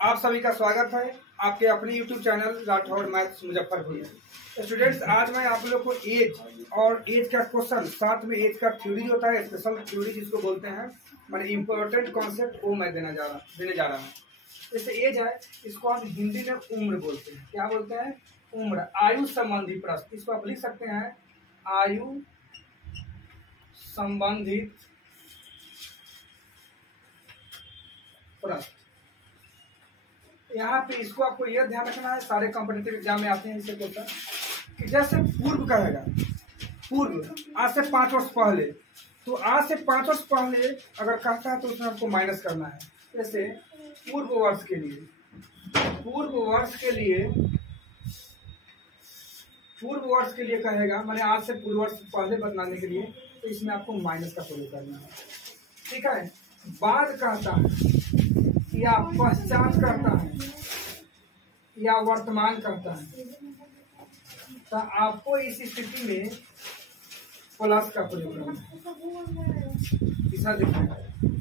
आप सभी का स्वागत है आपके अपने YouTube channel Rathore maths Muzaffarpur. Students, आज मैं आप लोग को एज और एज का क्वेश्चन, साथ में एज का थ्योरी जो होता है, स्पेशल थ्योरी जिसको बोलते हैं, मैंने इंपॉर्टेंट कॉन्सेप्ट वो मैं देने जा रहा हूँ। जैसे एज है, इसको हम हिंदी में उम्र बोलते हैं। क्या बोलते हैं? उम्र, आयु संबंधी प्रश्न। इसको आप लिख सकते हैं आयु संबंधित प्रश्न। यहाँ पे इसको आपको यह ध्यान रखना है, सारे कॉम्पिटिटिव एग्जाम में आते हैं इसे क्वेश्चन, कि जैसे पूर्व कहेगा, पूर्व आज से 5 वर्ष पहले, तो आज से 5 वर्ष पहले अगर कहता है तो उसमें आपको माइनस करना है। जैसे पूर्व वर्ष के लिए, पूर्व वर्ष के लिए कहेगा, मैंने आज से पूर्व वर्ष पहले बताने के लिए, तो इसमें आपको माइनस का प्रयोग करना है। ठीक है। बाद कहता है या पश्चात करता है या वर्तमान करता है, तो आपको इस स्थिति में प्लस का प्रयोग करना है। तीसरा देखिए,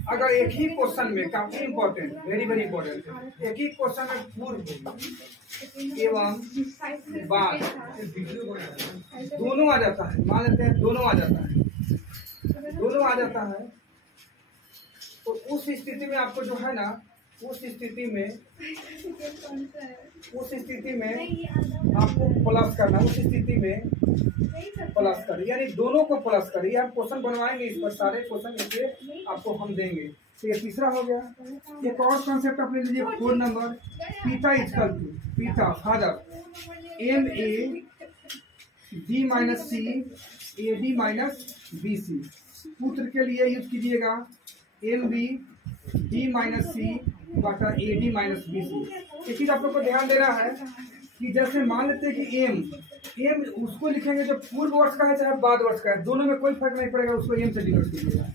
अगर एक ही क्वेश्चन में, काफी इंपॉर्टेंट, वेरी वेरी इंपॉर्टेंट, एक ही क्वेश्चन में पूर्व एवं बाद दोनों आ जाता है, मान लेते हैं दोनों आ जाता है, तो उस स्थिति में आपको जो है ना, उस स्थिति में आपको प्लस करना, उस स्थिति में प्लस कर, यानी दोनों को प्लस कर। ये हम क्वेश्चन बनवाएंगे, इस पर सारे क्वेश्चन इससे आपको हम देंगे। तो ये तीसरा हो गया। एक और कॉन्सेप्ट अपने लीजिए, 4 नंबर, पिता इक्वल टू, पिता father, M A D minus C A D minus B C. पुत्र के लिए यूज कीजिएगा M B D minus C बटा A D minus B C. एक चीज आप लोग को ध्यान देना है कि जैसे मान लेते हैं कि एम उसको लिखेंगे जो पूर्व वर्ष का है चाहे बाद वर्ष का है, दोनों में कोई फर्क नहीं पड़ेगा, उसको एम से डिनोट कीजिएगा।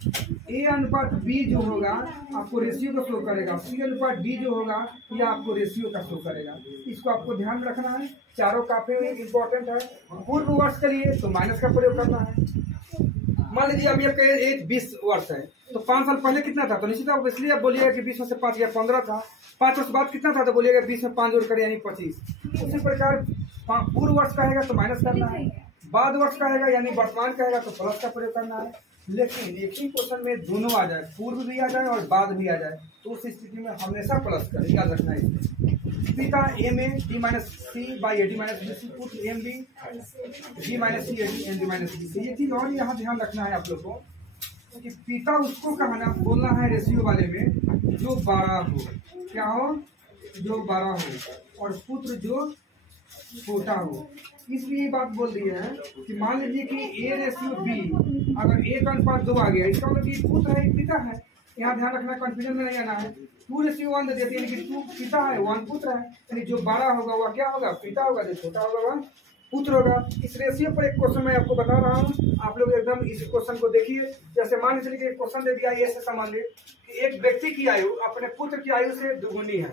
ए अनुपात बी जो होगा आपको रेशियो को शो करेगा, सी अनुपात डी जो होगा यह आपको रेशियो का शो करेगा। इसको आपको ध्यान में रखना है, चारों काफी इंपॉर्टेंट है। पूर्व वर्ष के लिए तो माइनस का प्रयोग करना है। मान लीजिए अभी आपका एज 20 वर्ष है, तो 5 साल पहले कितना था, तो निश्चित आप इसलिए आप बोलिएगा कि 20 में से 5 गया 15 था। 5 वर्ष बाद कितना था, तो बोलिएगा 20 में 5 जोड़ कर यानी 25। उसी प्रकार पूर्व वर्ष कहेगा तो माइनस करना है, बाद वर्ष कहेगा यानी वर्तमान कहेगा तो प्लस का प्रयोग करना है। लेकिन एक ही क्वेश्चन में दोनों आ जाए, पूर्व भी आ जाए और बाद भी आ जाए, तो उस स्थिति में हमेशा प्लस करें, याद रखना है। इसमें पिता M A D minus C by A D minus B C, पुत्र M B D minus C A D M D minus B C. ये चीज और यहाँ ध्यान रखना है आप लोग को कि पिता उसको कहना बोलना है रेशियो वाले में जो 12 हो, क्या हो, जो 12 हो, और पुत्र जो छोटा हो। इसलिए बात बोल दी है कि मान लीजिए कि ए रेशियो बी, अगर 1:2 आ गया, इसका मतलब कि पुत्र है, पिता है। यहाँ ध्यान रखना, कंफ्यूजन में नहीं आना है। 2:1 दे देती है, यानी कि 2 पिता है, 1 पुत्र है, यानी जो 12 होगा वह क्या होगा, पिता होगा, जो छोटा होगा वह पुत्र होगा। इस रेशियो पर एक क्वेश्चन मैं आपको बता रहा हूँ, आप लोग एकदम इस क्वेश्चन को देखिए। जैसे मान लीजिए एक क्वेश्चन दे दिया ए से संबंधित कि एक व्यक्ति की आयु अपने पुत्र की आयु से दुगुनी है।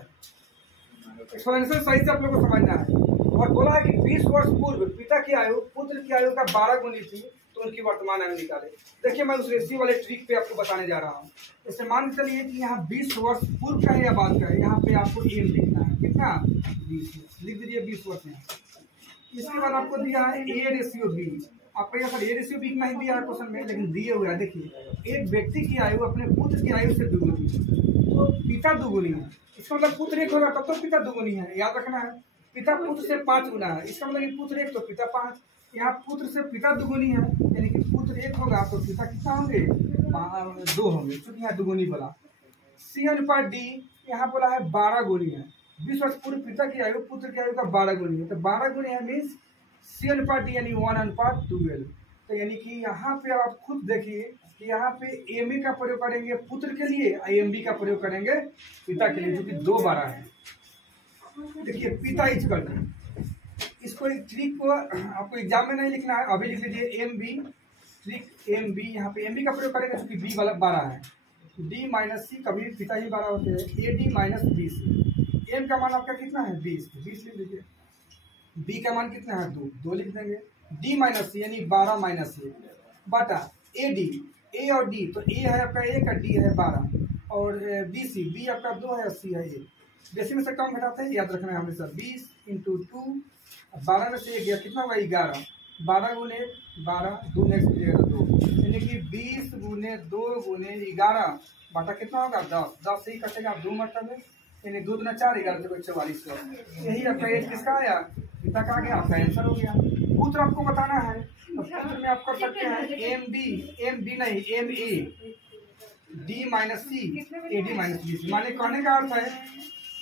एक्सप्लेनेशन सही से आप लोग को समझना है। और बोला है कि 20 वर्ष पूर्व पिता की आयु पुत्र की आयु का 12 गुनी थी, तो उनकी वर्तमान आयु निकाले। देखिए मैं उस रेशियो वाले ट्रिक पे आपको बताने जा रहा हूँ। जैसे मान के चलिए कि यहाँ 20 वर्ष पूर्व का है या बाद का है, यहाँ पे आपको एम लिखना है, कितना, 20 लिख दीजिए, 20 वर्ष है। इसके बाद आपको दिया है ए रेशियो बी। आपको यहाँ पर ए रेशियो बी नहीं दिया है क्वेश्चन में, लेकिन दिए हुआ है। देखिए एक व्यक्ति की आयु अपने पुत्र की आयु से दुगुनी, तो पिता दुगुनी है, इसका मतलब पुत्र 1 होगा तब तो पिता दुगुनी है, याद रखना है। पिता पुत्र से 5 गुना है, इसका मतलब पुत्र 1 तो पिता 5। यहाँ पुत्र से पिता दुगुनी है, यानी कि पुत्र 1 होगा तो पिता कितना होंगे, 2 होंगे, क्योंकि यहाँ दुगुनी बोला। सी अनुपात डी, यहाँ बोला है 12 गुनी है। 20 वर्ष पूर्व पिता की आयु पुत्र की आयु का 12 गुनी है, तो 12 गुनी है मीन्स सी अनुपात डी यानी 1:12। तो यानी कि यहाँ पे आप खुद देखिए कि यहाँ पे एम ए का प्रयोग करेंगे पुत्र के लिए, एम बी का प्रयोग करेंगे पिता के लिए, जो कि 2 12 है। देखिए पिता इज करना, इसको एक ट्रिक को आपको एग्जाम में नहीं लिखना है, अभी लिख लीजिए M B, trick M B. यहाँ पे एम बी का प्रयोग करेंगे क्योंकि बी वाला 12 है, डी माइनस सी, कभी पिता ही 12 होते हैं, A D minus B C. M का मान आपका कितना है, 20 लिख लीजिए। बी का मान कितना है, 2 लिख देंगे। डी माइनस सी यानी 12 माइनस 1 बटा ए डी, ए और डी, तो ए है आपका 1 और डी है 12, और बी सी, बी आपका 2 है और सी है 1। बेसिक में से कम घटाते हैं, याद रखना है हमेशा। 20 इंटू 2, 12 में से 1 गया, कितना होगा 11। 12 गुने 12, 2 नेक्स्ट 2, यानी कि 20 गुने 2 गुने 11 बटा कितना होगा 10। 10 से ही कटेगा 2 मरतबे, यानी 2 दूना 4, 11 तो 4400। यही आपका एज किसका आया, पिता का आ गया, आपका आंसर हो गया। पुत्र आपको बताना है, तो पुत्र में आप कर सकते हैं एम बी नहीं M A D minus C A D minus B C. माने कहने का अर्थ है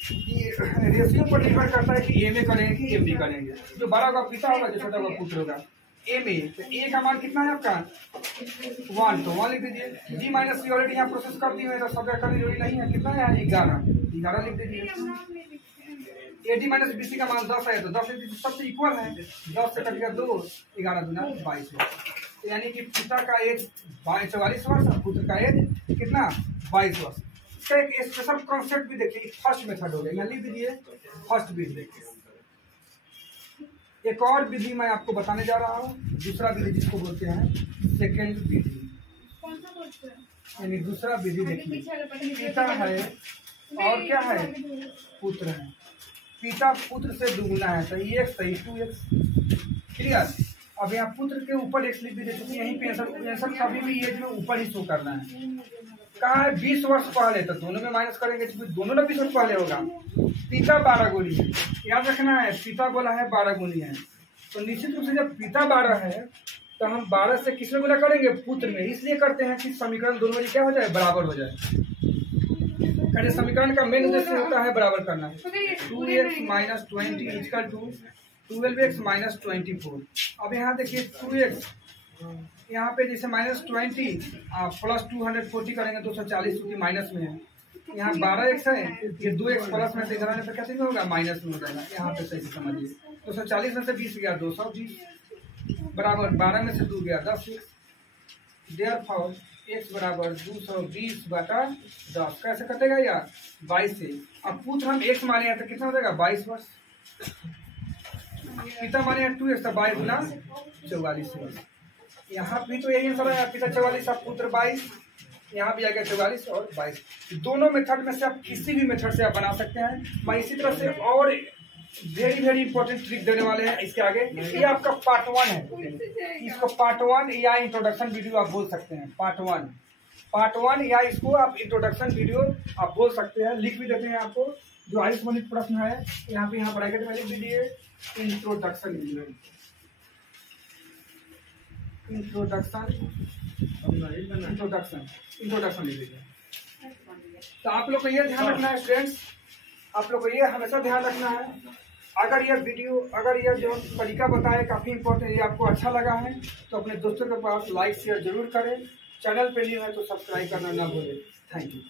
कि रेशियो पर निर्भर करता है कि एम ए करेंगे कि एम डी करेंगे। जो बड़ा होगा पिता होगा, जो छोटा होगा पुत्र होगा। एम ए, तो ए का मान कितना है आपका 1, तो 1 लिख दीजिए। डी माइनस सी ऑलरेडी यहाँ प्रोसेस कर दिए, तो सब करने जरूरी नहीं है। कितना है 11 लिख दीजिए। A D minus B C का मान 10 है, तो 10 सबसे इक्वल है। 10 से कट गया 2, 11 दूना 22। यानी कि पिता का एज 44 वर्ष और पुत्र का एज कितना 22 वर्ष। इसका एक स्पेशल कॉन्सेप्ट भी देखिए, फर्स्ट मेथड हो गया, यहाँ लिख दीजिए फर्स्ट विधि। देखिए एक और विधि मैं आपको बताने जा रहा हूँ, दूसरा विधि जिसको बोलते हैं सेकेंड विधि, यानी दूसरा विधि। देखिए पिता है और क्या है पुत्र है। पिता पुत्र से दुगुना है, सही 1 सही 2x, क्लियर। अब यहाँ पुत्र के ऊपर एक लिख दीजिए, क्योंकि यहीं पे आंसर कभी भी एज में ऊपर ही शो करना है। कहा है 20 वर्ष पहले, तो दोनों में माइनस करेंगे, दोनों में 20 वर्ष पहले होगा। पिता 12 गुनी है, याद रखना है, पिता बोला है 12 गुनी है, तो निश्चित रूप से जब पिता 12 है तो हम 12 से किसमें गुना करेंगे, पुत्र में। इसलिए करते हैं कि समीकरण दोनों में क्या हो जाए, बराबर हो जाए। कहते समीकरण का मेन उद्देश्य होता है बराबर करना। 2x minus 20 equal to 12x minus 24। अब यहाँ देखिए 2x, यहाँ पे जैसे माइनस 20 प्लस 240 करेंगे 240, क्योंकि माइनस में है। यहाँ 12x है, ये 2x प्लस में से इधर आने पर कैसे में होगा, माइनस में हो जाएगा। यहाँ पे सही से समझिए, 240 में से 20 गया 220 बराबर 12 में से 2 गया 10। देयरफॉर x बराबर 220 बटा 10। कैसे कटेगा यार 22 से। अब पुत्र हम x माने हैं तो कितना हो जाएगा 22 वर्ष। पिता माने हैं 2x, तो 22 गुना 44 वर्ष। यहाँ भी तो यही आंसर है, पिता 44 आप पुत्र 22, यहाँ भी आ गया 44 और 22। दोनों मेथड में से आप किसी भी मेथड से आप बना सकते हैं। मैं इसी तरह से और वेरी इंपॉर्टेंट ट्रिक देने वाले हैं इसके आगे। ये आपका पार्ट 1 है, इसको पार्ट 1 या इंट्रोडक्शन वीडियो आप बोल सकते हैं। पार्ट 1 या इसको आप इंट्रोडक्शन वीडियो आप बोल सकते हैं। लिख भी देते हैं आपको, जो 28 मिनट प्रश्न है यहाँ पे, यहाँ ब्रैकेट में लिख दीजिए इंट्रोडक्शन वीडियो। इंट्रोडक्शन लिख दीजिए। तो आप लोग को ये ध्यान रखना है स्टूडेंट्स, आप लोग को ये हमेशा ध्यान रखना है, अगर यह वीडियो, अगर यह जो तरीका बताया काफ़ी इंपॉर्टेंट, ये आपको अच्छा लगा है तो अपने दोस्तों के पास लाइक शेयर जरूर करें। चैनल पे न्यू है तो सब्सक्राइब करना ना भूलें। Thank you.